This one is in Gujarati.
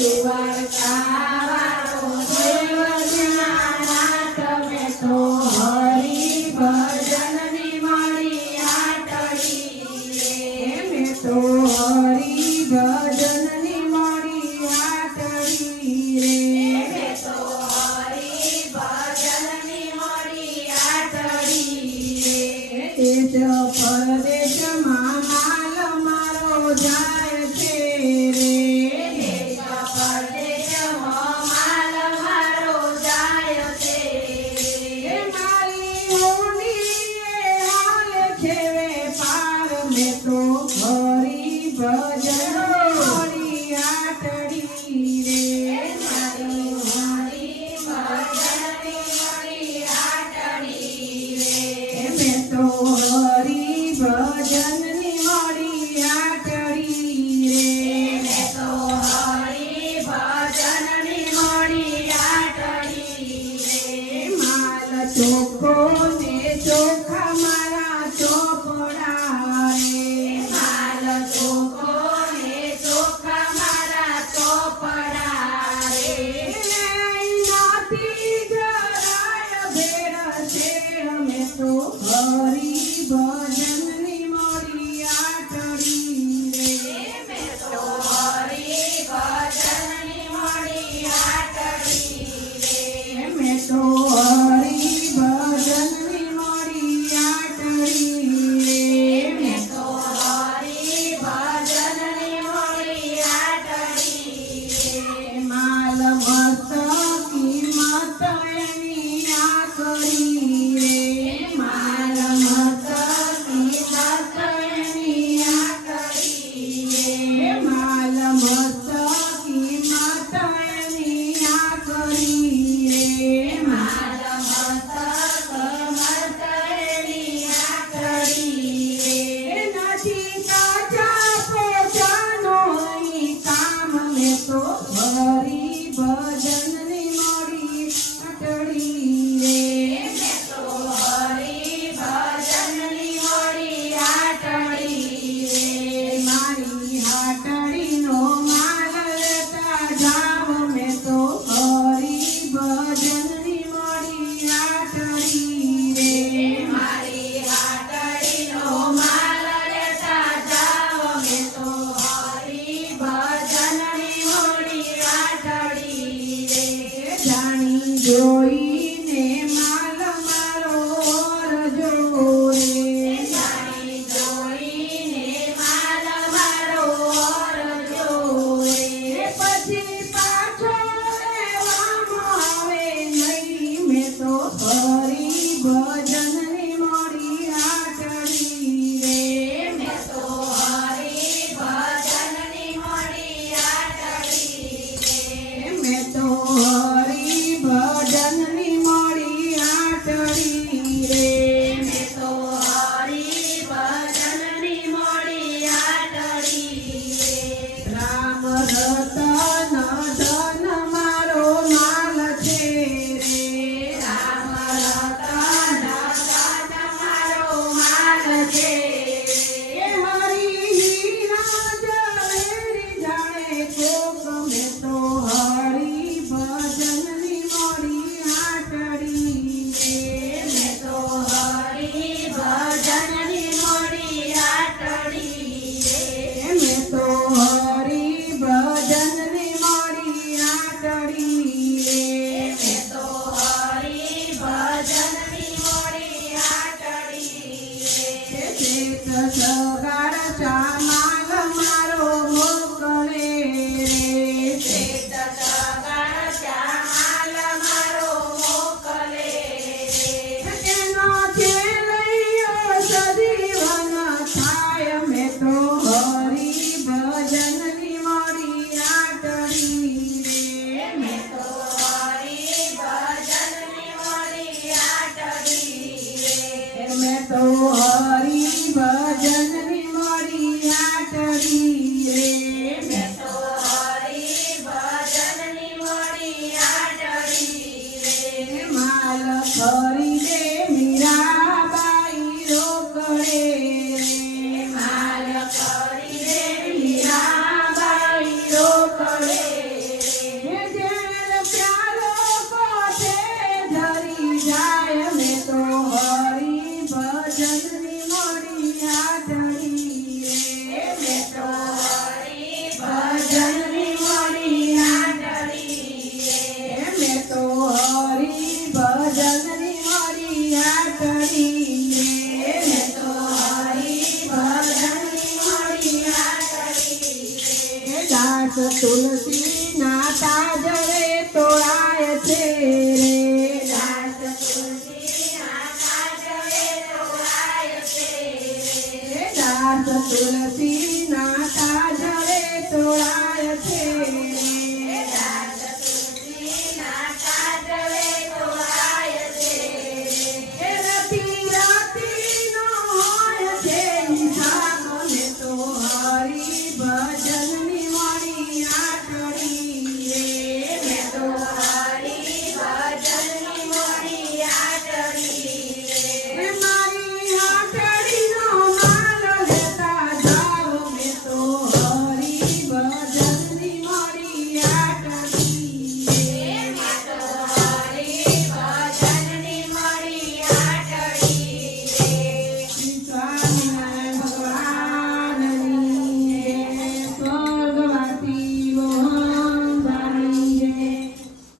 દ્વારકાવાળો દેવ જ્ઞાનાથ મેં તો હરિ ભજનની મળી આટડી રે મેં તો હરિ ભજનની મળી આટડી રે મેં તો હરિ ભજનની મળી આટડી રે દેશ પરદેશમાં માલ મારો જાય છે રે દેશ પરદેશમાં માલ મારો જાય છે રે મારી હોડીએ હાલ છે વેપાર મેં તો હરિ ભજન મળી આટડી રે મારી હરિ ભજનની મળી આટડી રે મેં તો હરિ ભજનની મળી આટડી રે મેં તો હરિ ભજનની મળી આટડી રે માલ ચોખ્ખો ને ચોખા મારા ચોપડા રે માલ ચોખ્ખો ને ચોખા મારા ચોપડા રે નાથી જરાય ભેળ છે અમે તો હરિ ભજનની મળી આટડી રે મેં તો હરિ ભજનની મળી આટડી રે મેં તો હરિ ભજનની મળી આટડી રે મેં તો હરિ ભજનની મળી આટડી રે માલ મસ્ત કિંમત એની આકડી રે માલ મસ્ત હાજર